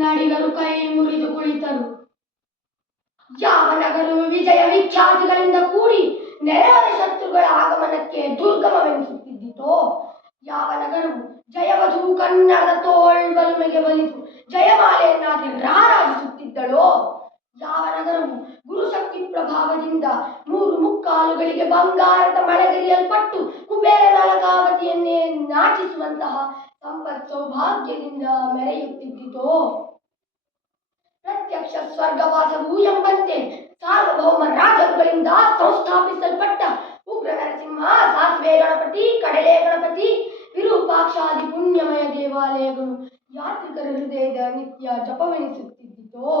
ಕನ್ನಡಿಗರು ಕೈ ಮುರಿದು ಕುಳಿತರು. ಯಾವ ನಗರವು ವಿಜಯ ವಿಖ್ಯಾತಿಗಳಿಂದ ಕೂಡಿ ನೆರೆಹೊರೆ ಶತ್ರುಗಳ ಆಗಮನಕ್ಕೆ ದುರ್ಗಮವೆನಿಸುತ್ತಿದ್ದಿತೋ, ಯಾವ ನಗರವು ಜಯವಧು ಕನ್ನಡದ ತೋಳ್ಬಲುಮೆಗೆ ಬಲಿತು ಜಯಮಾಲೆಯನ್ನಾಗಿ ರಾರಾಜಿಸುತ್ತಿದ್ದಳೋ, ಯಾವ ನಗರವು ಗುರುಶಕ್ತಿ ಪ್ರಭಾವದಿಂದ ಮೂರು ಮುಕ್ಕಾಲುಗಳಿಗೆ ಬಂಗಾರದ ಮಳೆಗರಿಯಲ್ಪಟ್ಟು ಕುಬೇರನ ಅಲಗಾವತಿಯನ್ನೇ ನಾಚಿಸುವಂತಹ ಸಂಪತ್ ಸೌಭಾಗ್ಯದಿಂದ ಮೆರೆಯುತ್ತಿದ್ದಿತೋ, ಪ್ರತ್ಯಕ್ಷ ಸ್ವರ್ಗವಾಸವು ಎಂಬಂತೆ ಸಾರ್ವಭೌಮ ರಾಜರುಗಳಿಂದ ಸಂಸ್ಥಾಪಿಸಲ್ಪಟ್ಟ ಉಗ್ರ ನರಸಿಂಹ, ಸಾಸಿವೆ ಗಣಪತಿ, ಕಡಲೆ ಗಣಪತಿ, ವಿರೂಪಾಕ್ಷಾದಿ ಪುಣ್ಯಮಯ ದೇವಾಲಯಗಳು ಯಾತ್ರಿಕರ ಹೃದಯದ ನಿತ್ಯ ಜಪವೆನಿಸುತ್ತಿದ್ದಿತೋ,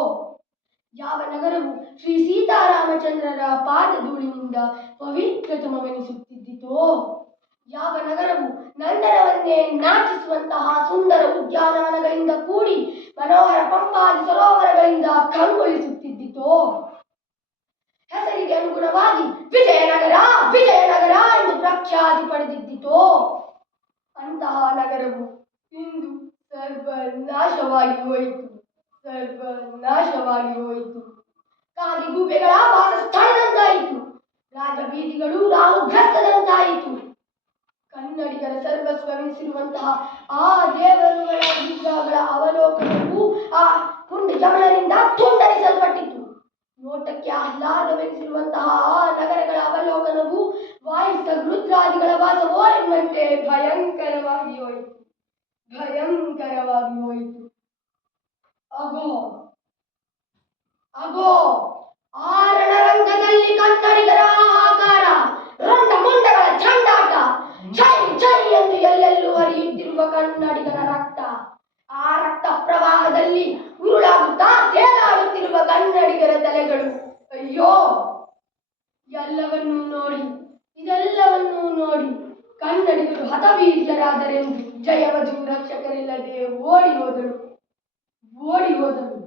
ಯಾವ ನಗರವು ಶ್ರೀ ಸೀತಾರಾಮಚಂದ್ರರ ಪಾದಧೂಳಿನಿಂದ ಪವಿತ್ರತಮವೆನಿಸುತ್ತಿದ್ದಿತೋ, ಯಾವ ನಗರವು ನಂದನವನ್ನೇ ನಾಚಿಸುವಂತಹ ಸುಂದರ ಉದ್ಯಾನವನಗಳಿಂದ ಕೂಡಿ ಮನೋಹರ ಪಂಪಾದಿ ಸರೋವರಗಳಿಂದ ಕಂಗೊಳಿಸುತ್ತಿದ್ದಿತೋ, ಹೆಸರಿಗೆ ಅನುಗುಣವಾಗಿ ವಿಜಯನಗರ ವಿಜಯನಗರ ಎಂದು ಪ್ರಖ್ಯಾತಿ ಪಡೆದಿದ್ದಿತೋ, ಅಂತಹ ನಗರವು ಇಂದು ಸರ್ವನಾಶವಾಗಿ ಹೋಯಿತು, ಸರ್ವನಾಶವಾಗಿ ಹೋಯಿತು. ಕಾಗಿ ಗೂಬೆಗಳ ವಾಸಸ್ಥಳದಂತಾಯಿತು, ರಾಜಬೀದಿಗಳು ರಾಹುಗ್ರಸ್ತದಂತಾಯಿತು. ಕನ್ನಡಿಗರ ಸರ್ವಸ್ವವೆನಿಸಿರುವಂತಹ ಆ ದೇವರುಗಳ ವಿಗ್ರಹಗಳ ಅವಲೋಕನವು ಆ ಪುಂಡ ಜಮಳರಿಂದ ತುಂಡರಿಸಲ್ಪಟ್ಟಿತು. ನೋಟಕ್ಕೆ ಆಹ್ಲಾದವೆನಿಸಿರುವಂತಹ ಆ ನಗರಗಳ ಅವಲೋಕನವು ವಾಯುಸ ರುದ್ರಾದಿಗಳ ವಾಸವೋ ಎನ್ನುವಂತೆ ಭಯಂಕರವಾಗಿ ಹೋಯಿತು, ಭಯಂಕರವಾಗಿ ಹೋಯಿತು. ಅಗೋ ಅಗೋ ಆ ರಣರಂಗದಲ್ಲಿ ಕನ್ನಡಿಗರ ಹಾಹಾಕಾರ, ರಂಡ ಮುಂಡಗಳ ಚಂಡಾಟ, ಜೈ ಜೈ ಎಂದು ಎಲ್ಲೆಲ್ಲೂ ಹರಿಯುತ್ತಿರುವ ಕನ್ನಡಿಗರ ರಕ್ತ, ಆ ರಕ್ತ ಪ್ರವಾಹದಲ್ಲಿ ಉರುಳಾಗುತ್ತಾ ತೇಲಾಡುತ್ತಿರುವ ಕನ್ನಡಿಗರ ತಲೆಗಳು. ಅಯ್ಯೋ, ಎಲ್ಲವನ್ನೂ ನೋಡಿ, ಇದೆಲ್ಲವನ್ನೂ ನೋಡಿ ಕನ್ನಡಿಗರು ಹತವೀರ್ಯರಾದರೆಂದು ಜಯವಧು ರಕ್ಷಕರಿಲ್ಲದೆ ಓಡಿ ಹೋದಳು, ಓಡಿ ಹೋದಳು.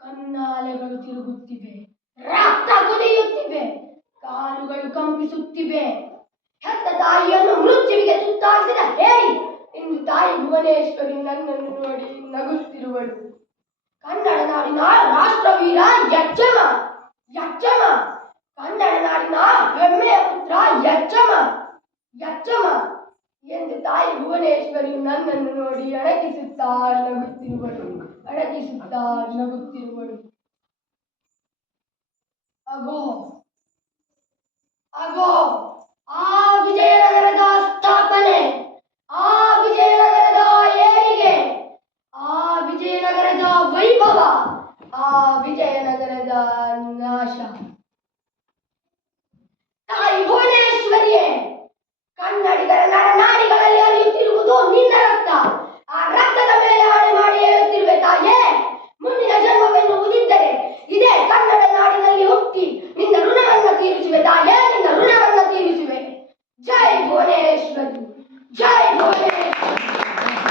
ಕನ್ನಾಲೆಗಳು ತಿರುಗುತ್ತಿವೆ, ರಕ್ತ ಕುದಿಯುತ್ತಿವೆ, ಕಾಲುಗಳು ಕಂಪಿಸುತ್ತಿವೆ. ಹೆತ್ತ ತಾಯಿಯನ್ನು ಮೃತ್ಯುವಿಗೆ ತುತ್ತಾಗಿಸಿದ ಹೇಳಿ ಇಂದು ತಾಯಿ ಭುವನೇಶ್ವರಿ ನನ್ನನ್ನು ನೋಡಿ ನಗುತ್ತಿರುವಳು. ಕನ್ನಡ ನಾಡಿನ ರಾಷ್ಟ್ರವೀರ ಯಜ್ಜಮ, ಯಜ್ಜಮ, ಕನ್ನಡ ನಾಡಿನ ಹೆಮ್ಮೆಯ ಪುತ್ರ ಯಜ್ಜಮ, ಯಜ್ಜಮ ಎಂದು ತಾಯಿ ಭುವನೇಶ್ವರಿ ನನ್ನನ್ನು ನೋಡಿ ಅಣಕಿಸುತ್ತಾ ನಗುತ್ತಿರುವಳು, ಅಣಕಿಸುತ್ತಾ ನಗುತ್ತಿರುವಳು. ಅಗೋ ಅಗೋ ಆ ವಿಜಯನಗರದ ಸ್ಥಾಪನೆ, ಆ ವಿಜಯನಗರದ ಏಳಿಗೆ, ಆ ವಿಜಯನಗರದ ವೈಭವ, ಆ ವಿಜಯನಗರದ ನಾಶ.